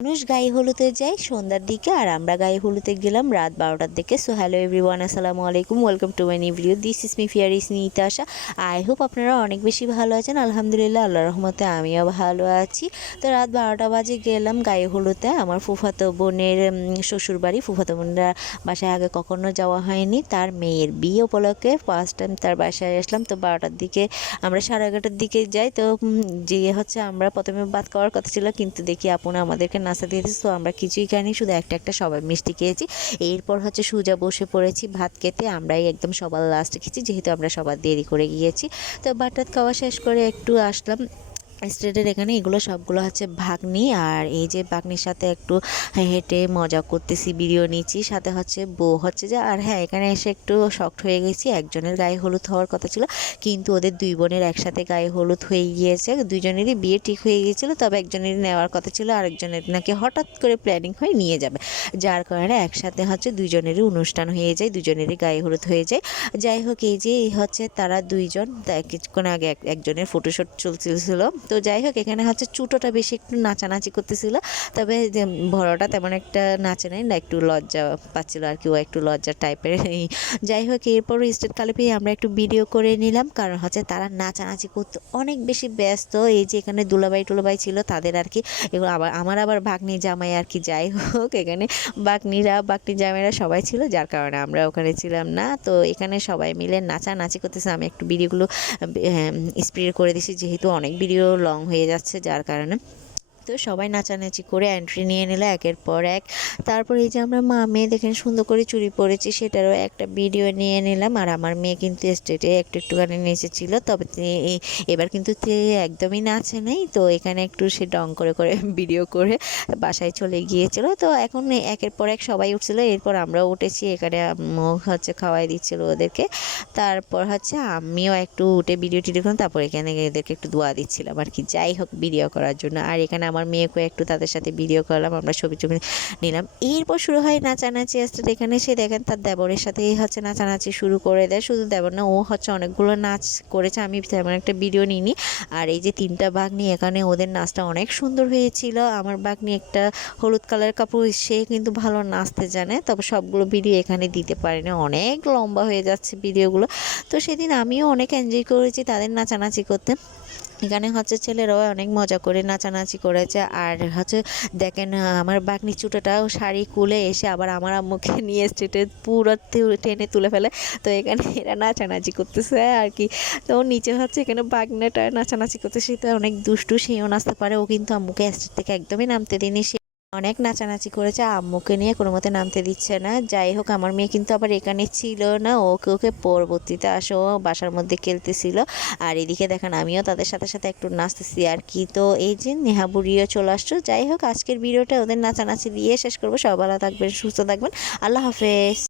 মানুষ গায়ে হলুদে যায় সন্ধ্যার দিকে, আর আমরা গায়ে হলুদে গেলাম রাত 12টার দিকে। সো হ্যালো এভরিওয়ান, আসসালামু আলাইকুম, welcome to my new video. This is me ফিয়ারিস নিতাশা। আই হোপ আপনারা অনেক বেশি ভালো আছেন। আলহামদুলিল্লাহ, আল্লাহর রহমতে আমিও ভালো আছি। তো রাত 12টা বাজে গেলাম গায়ে হলুদে আমার ফুফাতো বোনের শ্বশুরবাড়ি। ফুফাতো বোনের বাসায় আগে কখনো যাওয়া হয়নি, তার মেয়ের বিয়ে উপলক্ষে ফার্স্ট টাইম তার বাসায় আসলাম। তো 12টার দিকে আমরা 11:30টার দিকে যাই। তো যে আমরা প্রথমে ভাত খাওয়ার কথা ছিল, কিন্তু দেখি আপনা আমাদেরকে নাস্তা দিয়েছে। তো আমরা কিছুই খাইনি, শুধু একটা সবাই মিষ্টি খেয়েছি। এরপর সোজা বসে পড়েছি ভাত খেতে। আমরাই একদম সবার লাস্টে খেয়েছি, যেহেতু আমরা সবার দেরি করে গিয়েছি। তো ভাত খাওয়া শেষ করে একটু আসলাম স্ট্রেটের এখানে। এগুলো সবগুলো ভাগ্নি, আর এই যে ভাগ্নির সাথে একটু হেঁটে মজা করতেছি, ভিডিও নিচ্ছি। সাথে বউ যে, আর হ্যাঁ, এখানে এসে একটু শকড হয়ে গেছি। একজনের গায়ে হলুদ হওয়ার কথা ছিল, কিন্তু ওদের দুই বোনের একসাথে গায়ে হলুদ হয়ে গিয়েছে। দুইজনেরই বিয়ে ঠিক হয়ে গিয়েছিল, তবে একজনেরই নেওয়ার কথা ছিল, আরেকজনের নাকি হঠাৎ করে প্ল্যানিং হয়ে নিয়ে যাবে, যার কারণে একসাথে দুইজনেরই অনুষ্ঠান হয়ে যায়, দুজনেরই গায়ে হলুদ হয়ে যায়। যাই হোক, এই যে তারা দুইজন কিছুক্ষণ আগে একজনের ফটোশ্যুট চলছিল। তো যাই হোক, এখানে চুটোটা বেশি একটু নাচানাচি করতেছিল, তবে বড়টা তেমন একটা নাচে নাই না, একটু লজ্জা পাচ্ছিল আর কি, ও একটু লজ্জা টাইপের। যাই হোক, এরপর স্টেট কালে পেয়ে আমরা একটু ভিডিও করে নিলাম, কারণ তারা নাচানাচি করতে অনেক বেশি ব্যস্ত। এই যে এখানে দুলাভাই টুলাভাই ছিল তাদের আর কি, এগুলো আমার ভাগ্নি জামাই আর কি। যাই হোক, এখানে বাগ্নি জামাইরা সবাই ছিল, যার কারণে আমরা ওখানে ছিলাম না। তো এখানে সবাই মিলে নাচানাচি করতেছে। আমি একটু ভিডিওগুলো স্প্রে করে দিছি, যেহেতু অনেক ভিডিও লং হয়ে যাচ্ছে, যার কারণে। তো সবাই নাচানাচি করে এন্ট্রি নিয়ে নিল একের পর এক। তারপর এই যে আমরা মেয়ে দেখেন সুন্দর করে চুড়ি পরেছি, সেটারও একটা ভিডিও নিয়ে নিলাম। আর আমার মেয়ে কিন্তু স্টেটে একটুখানি নেচেছিল, তবে এবার কিন্তু একদমই নাচে নেই। তো এখানে একটু সে ডং করে ভিডিও করে বাসায় চলে গিয়েছিল। তো এখন একের পর এক সবাই উঠছিল, এরপর আমরাও উঠেছি। এখানে আম্মু খাওয়াই দিচ্ছিল ওদেরকে। তারপর আমিও একটু উঠে ভিডিও টিডিও করলাম, তারপর এখানে এদেরকে একটু দোয়া দিচ্ছিলাম আর কি। যাই হোক, ভিডিও করার জন্য। আর এখানে আমার মেয়েকে একটু তাদের সাথে ভিডিও করলাম, আমরা ছবি নিলাম। এরপর শুরু হয় নাচানাচি। আসলে এখানে সে দেখেন তার দেবরের সাথেই নাচানাচি শুরু করে দেয়। শুধু দেবর না, ও অনেকগুলো নাচ করেছে, আমি তেমন একটা ভিডিও নিইনি। আর এই যে 3টা ভাগ্নি, এখানে ওদের নাচটা অনেক সুন্দর হয়েছিল। আমার ভাগ্নি একটা হলুদ কালার কাপড়, সে কিন্তু ভালো নাচতে জানে, তবে সবগুলো ভিডিও এখানে দিতে পারি না, অনেক লম্বা হয়ে যাচ্ছে ভিডিওগুলো। তো সেদিন আমিও অনেক এনজয় করেছি তাদের নাচানাচি করতে। এখানে ছেলেরাও অনেক মজা করে নাচানাচি করেছে। আর দেখেন, আমার বাগনি চুটাটাও শাড়ি খুলে এসে আবার আমার আম্মুকে নিয়ে স্ট্রেটে পুরো টেনে তুলে ফেলে। তো এখানে এরা নাচানাচি করতেছে আর কি। তো নিচে এখানে বাগনাটা নাচানাচি করতেছে, তো অনেক দুষ্টু, সেও নাচতে পারে। ও কিন্তু আম্মুকে স্ট্রেট থেকে একদমই নামতে দিনি, অনেক নাচানাচি করেছে, আম্মুকে নিয়ে কোনো মতে নামতে দিচ্ছে না। যাই হোক, আমার মেয়ে কিন্তু আবার এখানে ছিল না, ওকে পরবর্তীতে ও বাসার মধ্যে খেলতেছিল। আর এদিকে দেখেন আমিও তাদের সাথে সাথে একটু নাচতেছি আর কি। তো এই যে নেহা বুড়িও চলে আসছো। যাই হোক, আজকের ভিডিওটা ওদের নাচানাচি দিয়ে শেষ করবো। সবাই ভালো থাকবেন, সুস্থ থাকবেন, আল্লাহ হাফেজ।